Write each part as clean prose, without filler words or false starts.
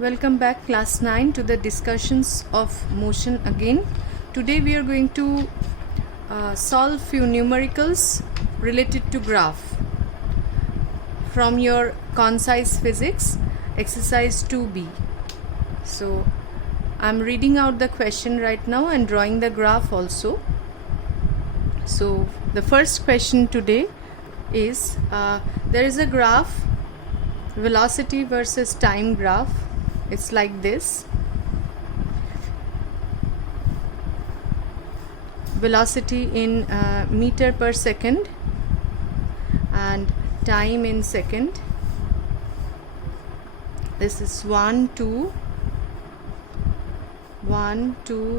Welcome back class 9 to the discussions of motion again. Today we are going to solve few numericals related to graph from your concise physics exercise 2b. So I'm reading out the question right now and drawing the graph also. So the first question today is there is a graph, velocity versus time graph. It's like this. Velocity in meter per second and time in second. This is 1 2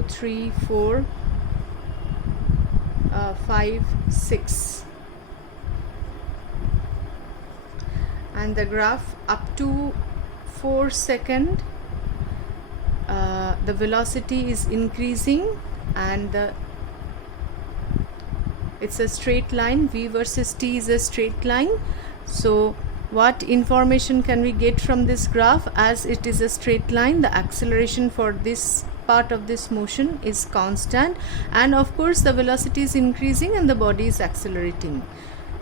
3 4 5 6, and the graph up to 4 seconds the velocity is increasing and it's a straight line. V versus t is a straight line. So what information can we get from this graph? As it is a straight line, the acceleration for this part of this motion is constant, and of course the velocity is increasing and the body is accelerating.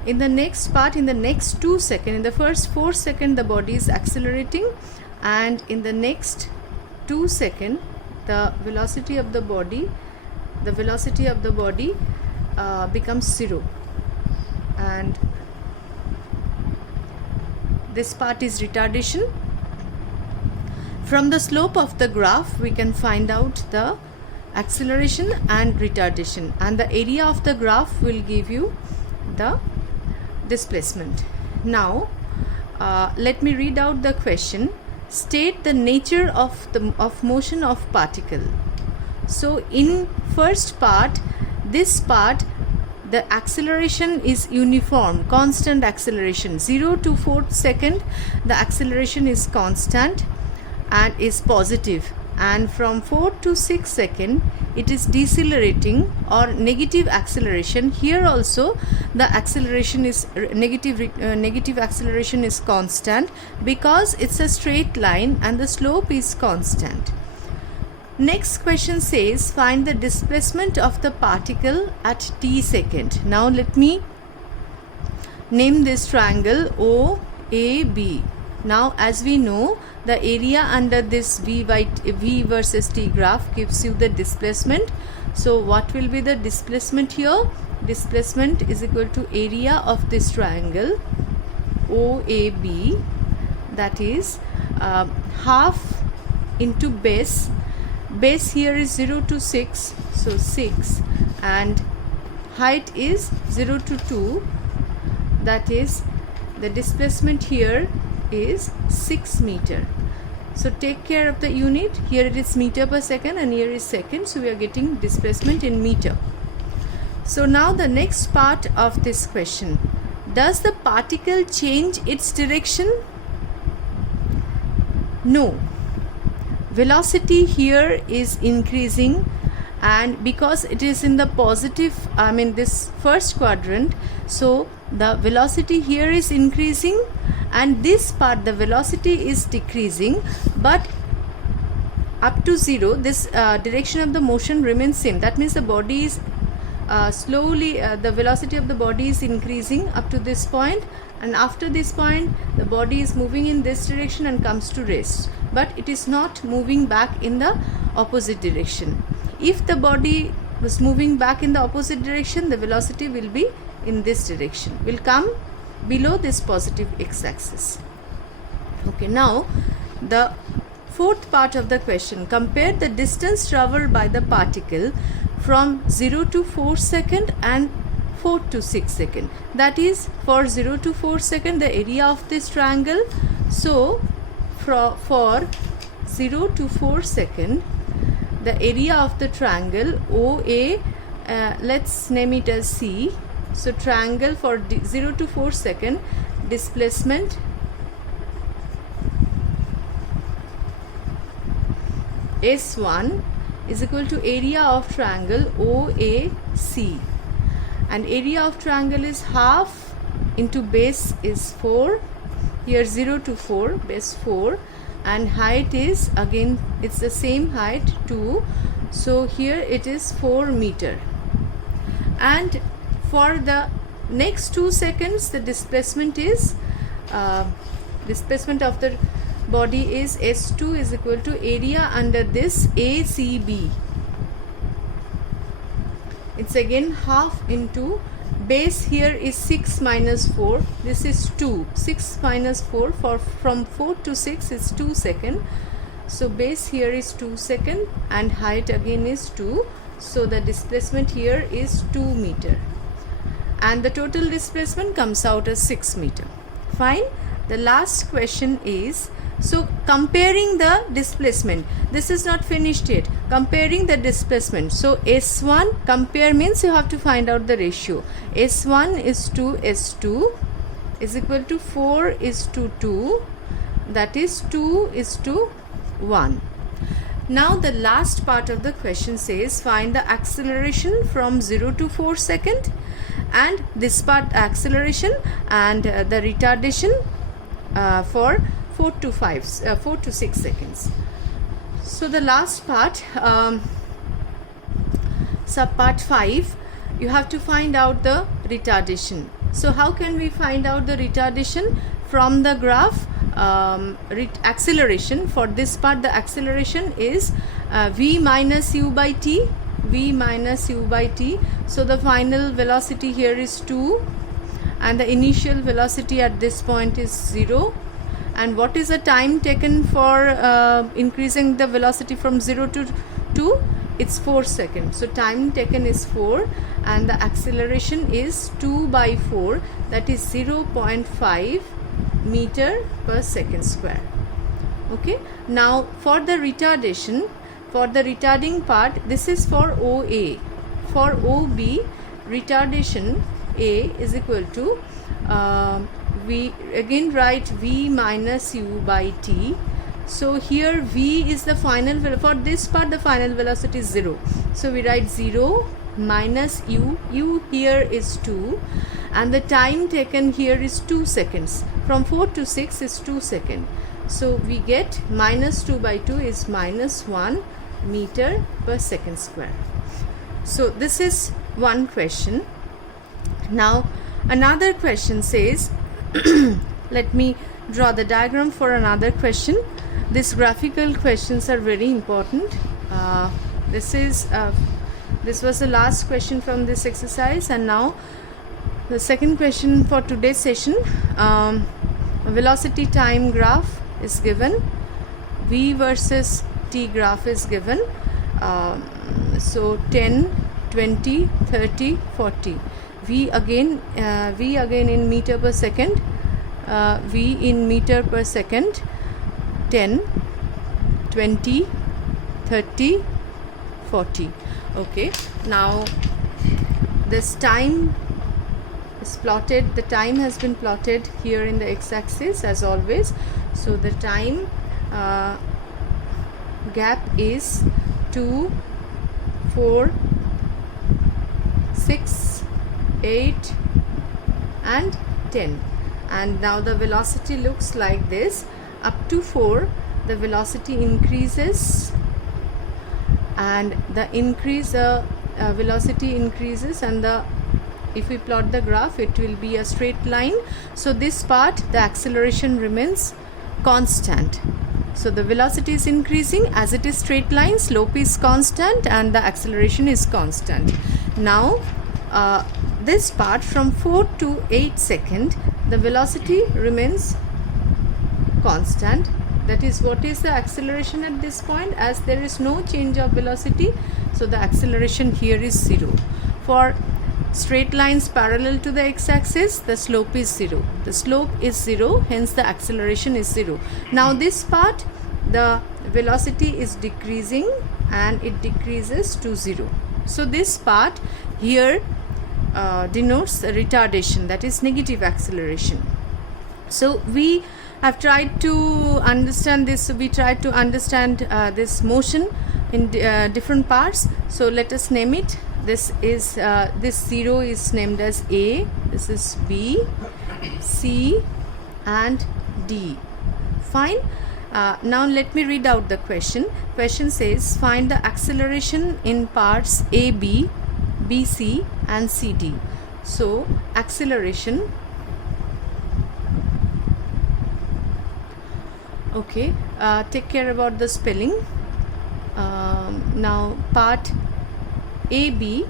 In the next part, in the next 2 seconds, in the first 4 seconds the body is accelerating, and in the next 2 seconds the velocity of the body becomes 0, and this part is retardation. From the slope of the graph we can find out the acceleration and retardation, and the area of the graph will give you the displacement. Now let me read out the question. State the nature of motion of particle. So in first part, this part, the acceleration is uniform, constant acceleration. 0 to 4 second the acceleration is constant and is positive, and from 4 to 6 second it is decelerating or negative acceleration. Here also the acceleration is negative acceleration is constant because it's a straight line and the slope is constant. Next question says find the displacement of the particle at t second. Now let me name this triangle OAB. Now as we know, the area under this V versus t graph gives you the displacement. So what will be the displacement here? Displacement is equal to area of this triangle OAB, that is half into base. Base here is 0 to 6, so 6, and height is 0 to 2, that is the displacement here is 6 meter. So take care of the unit. Here it is meter per second and here is second, so we are getting displacement in meter. So now the next part of this question, does the particle change its direction? No. Velocity here is increasing, and because it is in the positive, this first quadrant, so the velocity here is increasing, and this part the velocity is decreasing, but up to 0 this direction of the motion remains same. That means the body is slowly the velocity of the body is increasing up to this point, and after this point the body is moving in this direction and comes to rest, but it is not moving back in the opposite direction. If the body was moving back in the opposite direction, the velocity will be in this direction, will come below this positive x-axis. Okay, now the fourth part of the question, compare the distance traveled by the particle from 0 to 4 second and 4 to 6 second. That is, for 0 to 4 second the area of this triangle. So for 0 to 4 second the area of the triangle OA, let's name it as C. So triangle for 0 to 4 second, displacement S1 is equal to area of triangle OAC, and area of triangle is half into base is 4. Here 0 to 4, base 4, and height is again, it's the same height 2, so here it is 4 meter. And for the next 2 seconds the displacement is displacement of the body is S2 is equal to area under this ACB. It's again half into base, here is 6 minus 4, this is 2, 6 minus 4, from 4 to 6 is 2 second, so base here is 2 second and height again is 2, so the displacement here is 2 meter and the total displacement comes out as 6 meter. Fine. The last question is, so comparing the displacement, this is not finished yet, comparing the displacement. So S1, compare means you have to find out the ratio. S1 is to S2 is equal to 4 is to 2, that is 2 is to 1. Now the last part of the question says find the acceleration from 0 to 4 second, and this part acceleration and the retardation for 4 to 6 seconds. So the last part, sub part 5, you have to find out the retardation. So how can we find out the retardation from the graph? Acceleration for this part, the acceleration is v minus u by t, v minus u by t. So the final velocity here is 2 and the initial velocity at this point is 0. And what is the time taken for increasing the velocity from 0 to 2? It's 4 seconds. So time taken is 4 and the acceleration is 2 by 4, that is 0.5 meter per second square. Okay. Now for the retardation, for the retarding part, this is for OA. For OB, retardation A is equal to we again write v minus u by t. So here v is the final, for this part the final velocity is 0, so we write 0 minus u here is 2 and the time taken here is 2 seconds, from 4 to 6 is 2 seconds, so we get minus 2 by 2 is minus 1 meter per second square. So this is one question. Now another question says let me draw the diagram for another question. These graphical questions are very important. This was the last question from this exercise, and now the second question for today's session. Velocity time graph is given, v versus t graph is given. So 10, 20, 30, 40. V again in meter per second, v in meter per second, 10, 20, 30, 40. Okay, now this time is plotted, the time has been plotted here in the x-axis as always. So the time gap is 2, 4, 6, 8 and 10, and now the velocity looks like this. Up to 4 the velocity increases, and the velocity increases, and if we plot the graph it will be a straight line. So this part the acceleration remains constant. So the velocity is increasing as it is straight line, slope is constant and the acceleration is constant. Now this part from 4 to 8 second the velocity remains constant, that is what is the acceleration at this point, as there is no change of velocity, so the acceleration here is 0. For straight lines parallel to the x-axis the slope is 0, the slope is 0, hence the acceleration is 0. Now this part the velocity is decreasing and it decreases to 0. So this part here denotes the retardation, that is negative acceleration. So we have tried to understand this, we tried to understand this motion in different parts. So let us name it. This is this 0 is named as A, this is B, C and D. Fine. Now let me read out the question. Question says find the acceleration in parts AB, BC and CD. So acceleration, okay, take care about the spelling. Now part AB,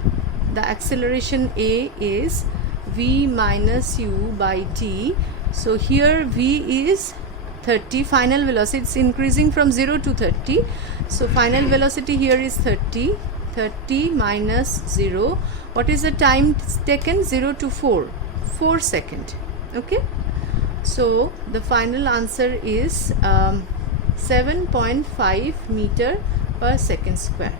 the acceleration A is v minus u by t. So here v is 30, final velocity, it's increasing from 0 to 30. So final velocity here is 30. 30 minus 0. What is the time taken? 0 to 4 seconds. Okay. So the final answer is 7.5 meter per second square.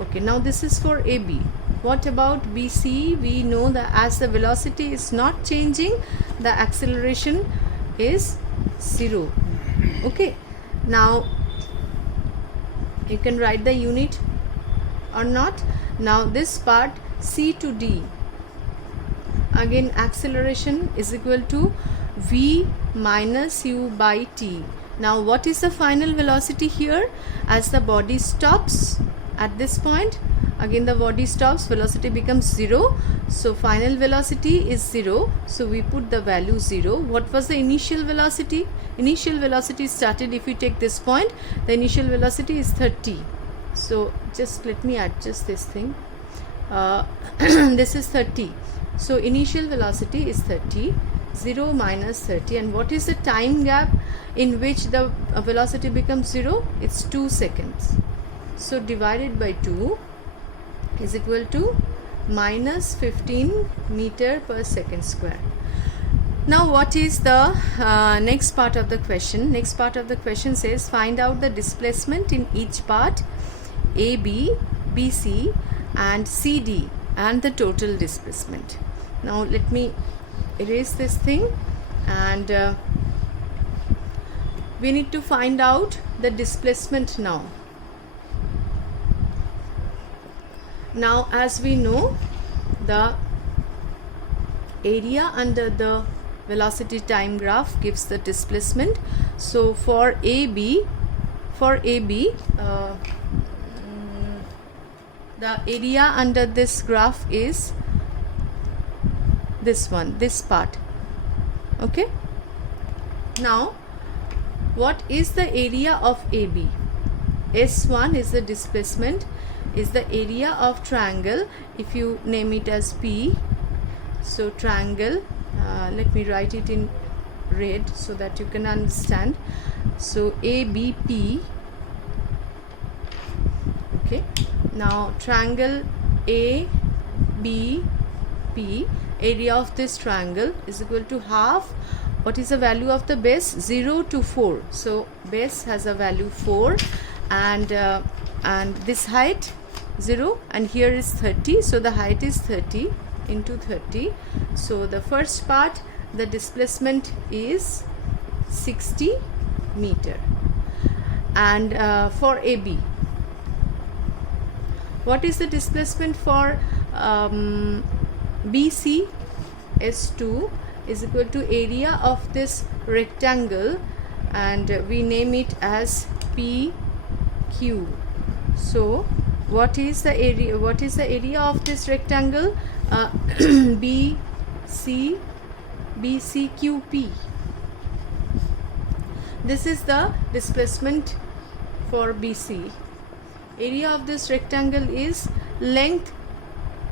Okay, now this is for AB. What about BC? We know that as the velocity is not changing, the acceleration is 0. Okay, now you can write the unit or not. Now this part C to D, again acceleration is equal to v minus u by t. Now what is the final velocity here? As the body stops at this point, again the body stops, velocity becomes 0. So final velocity is 0. So we put the value 0. What was the initial velocity? Initial velocity started, if we take this point, the initial velocity is 30. So just let me adjust this thing. This is 30. So initial velocity is 30. 0 minus 30, and what is the time gap in which the velocity becomes 0? It's 2 seconds. So divided by 2 is equal to minus 15 meter per second square. Now what is the next part of the question? Next part of the question says find out the displacement in each part AB, BC and CD and the total displacement. Now let me erase this thing, and we need to find out the displacement now. Now as we know, the area under the velocity time graph gives the displacement. So for AB, the area under this graph is this one, this part. Okay, now what is the area of AB? S1 is the displacement, is the area of triangle, if you name it as P. So triangle, let me write it in red so that you can understand. So ABP. Okay, now triangle ABP, area of this triangle is equal to half. What is the value of the base? 0 to 4. So base has a value 4, and this height 0, and here is 30. So the height is 30 into 30. So the first part, the displacement is 60 meter. And for AB, what is the displacement for BC? S2 is equal to area of this rectangle, and we name it as PQ. So what is the area? What is the area of this rectangle? BCQP. This is the displacement for BC. Area of this rectangle is length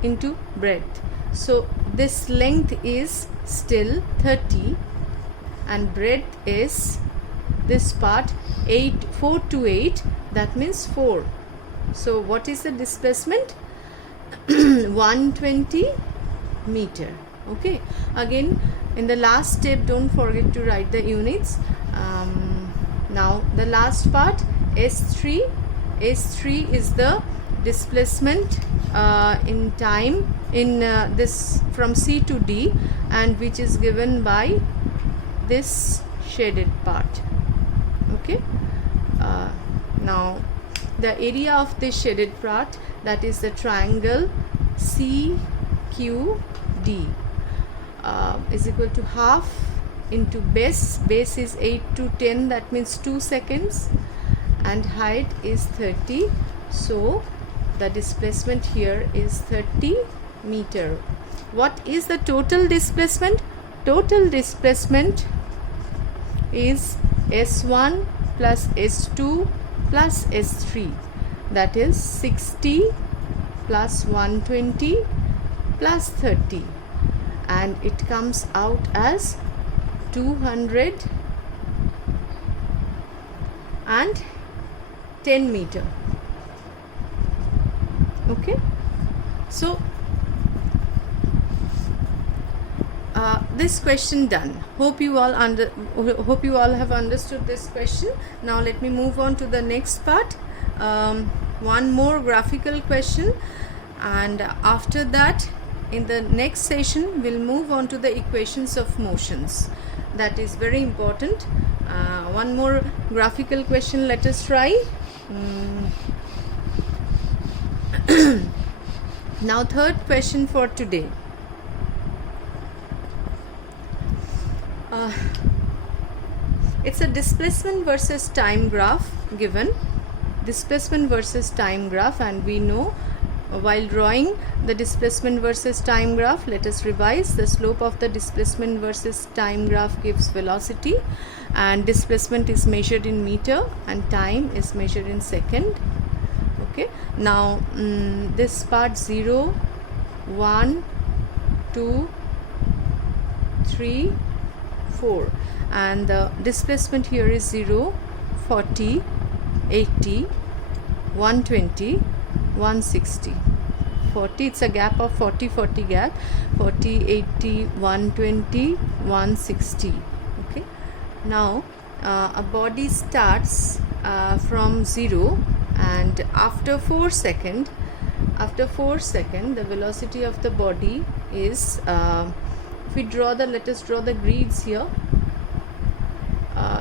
into breadth. So this length is still 30 and breadth is this part 4 to 8, that means 4. So what is the displacement? 120 meter. Okay, again in the last step don't forget to write the units. Now the last part, S3 is the displacement in time in this from C to D, and which is given by this shaded part. Okay, now the area of this shaded part, that is the triangle CQD, is equal to half into base is 8 to 10, that means 2 seconds, and height is 30. So the displacement here is 30 meter. What is the total displacement? Total displacement is S1 plus S2 plus S3, that is 60 plus 120 plus 30, and it comes out as 210 meter. Okay, so this question done. Hope you all have understood this question. Now let me move on to the next part. One more graphical question, and after that, in the next session, we'll move on to the equations of motions. That is very important. One more graphical question, let us try. Now, third question for today. It's a displacement versus time graph given. Displacement versus time graph, and we know while drawing the displacement versus time graph, let us revise. The slope of the displacement versus time graph gives velocity, and displacement is measured in meter and time is measured in second. Okay, now this part 0, 1, 2, 3, 4, and the displacement here is 0, 40, 80, 120, 160. 40, it's a gap of 40 gap, 40, 80, 120, 160. Okay, now a body starts from 0, and after 4 seconds, the velocity of the body is if we draw the, let us draw the grids here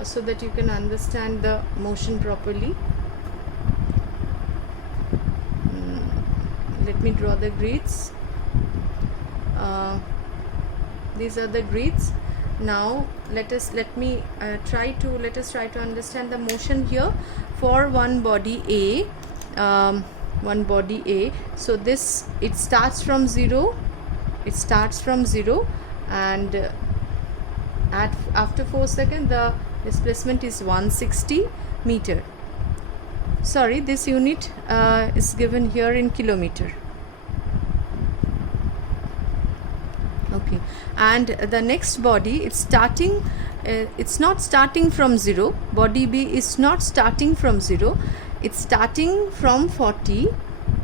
so that you can understand the motion properly. Let me draw the grids. These are the grids. Now let us try to understand the motion here for one body A. So this, it starts from 0, and after 4 seconds the displacement is 160 meter. Sorry, this unit is given here in kilometer. Okay, and the next body, it's not starting from 0. Body B is not starting from 0, it's starting from 40,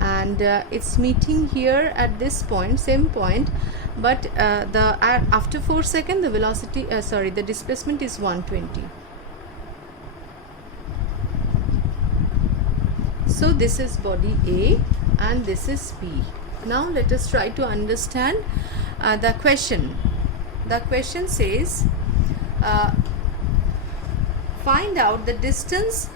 and it's meeting here at this point, same point, but after 4 seconds the velocity the displacement is 120. So this is body A and this is B. Now let us try to understand the question. The question says, find out the distance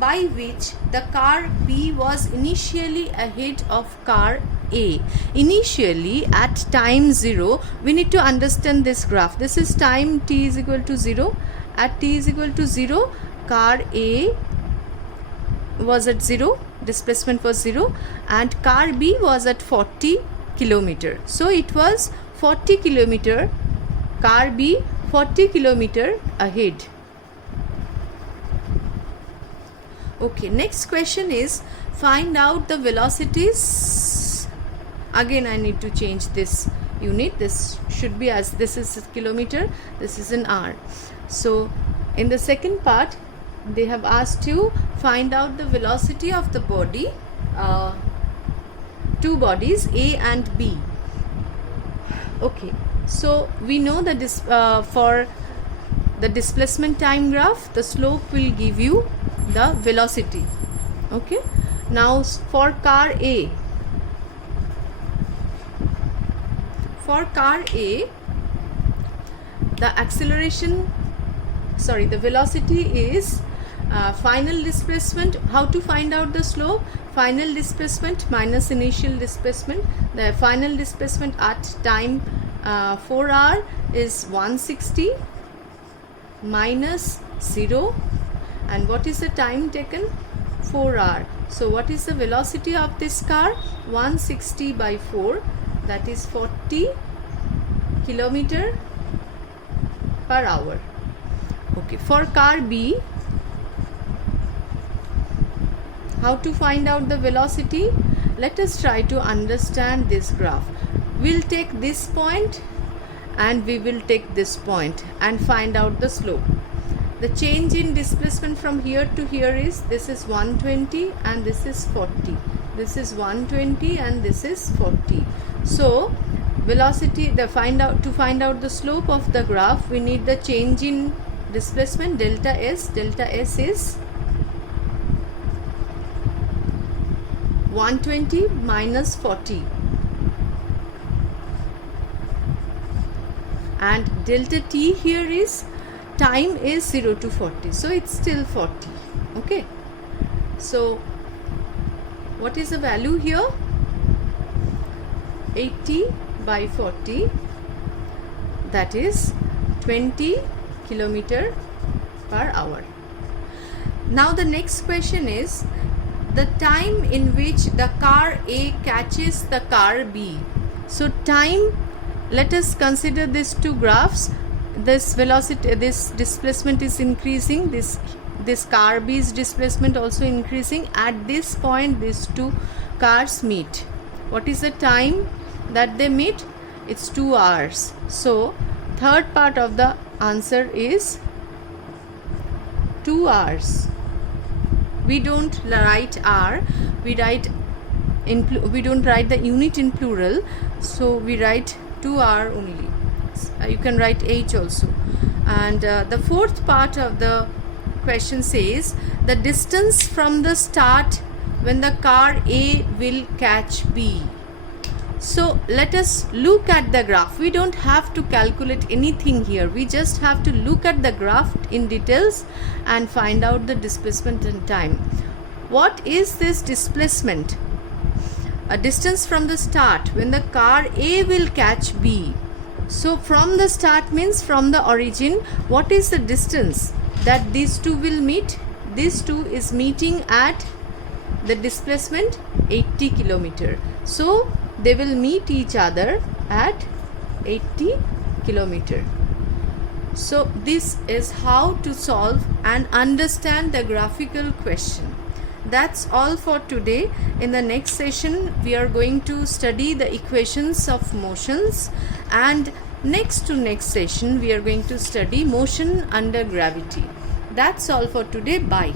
by which the car B was initially ahead of car A. Initially at time 0, we need to understand this graph. This is time t is equal to 0. At t is equal to 0, car A was at 0, displacement was 0, and car B was at 40 kilometer. So it was 40 kilometer, car B 40 kilometer ahead. Okay, next question is, find out the velocities. Again I need to change this unit. This should be, as this is kilometer, this is an hour. So in the second part they have asked you find out the velocity of the body, two bodies A and B. Okay, so we know that this for the displacement time graph, the slope will give you the velocity. Okay, now for car A, the velocity is final displacement. How to find out the slope? Final displacement minus initial displacement. The final displacement at time 4 hour is 160, minus 0. And what is the time taken? 4 hours. So what is the velocity of this car? 160 by 4, that is 40 kilometer per hour. Okay, for car B, how to find out the velocity? Let us try to understand this graph. We'll take this point and we will take this point and find out the slope. The change in displacement from here to here is, this is 120 and this is 40. This is 120 and this is 40. So velocity, to find out the slope of the graph, we need the change in displacement, delta S. Delta S is 120 minus 40, and delta T here is, time is 0 to 40, so it's still 40. Okay, so what is the value here? 80 by 40, that is 20 kilometer per hour. Now the next question is the time in which the car A catches the car B. So time, let us consider these two graphs. This velocity, this displacement is increasing, this car B's displacement also increasing. At this point these two cars meet. What is the time that they meet? It's 2 hours. So third part of the answer is 2 hours. We don't write hour, we don't write the unit in plural, so we write 2 hour only. You can write H also. And the fourth part of the question says the distance from the start when the car A will catch B. So let us look at the graph. We don't have to calculate anything here. We just have to look at the graph in details and find out the displacement and time. What is this displacement? A distance from the start when the car A will catch B. So from the start means from the origin. What is the distance that these two will meet? These two is meeting at the displacement 80 kilometer. So they will meet each other at 80 kilometer. So this is how to solve and understand the graphical question. That's all for today. In the next session we are going to study the equations of motions, and next session we are going to study motion under gravity. That's all for today. Bye.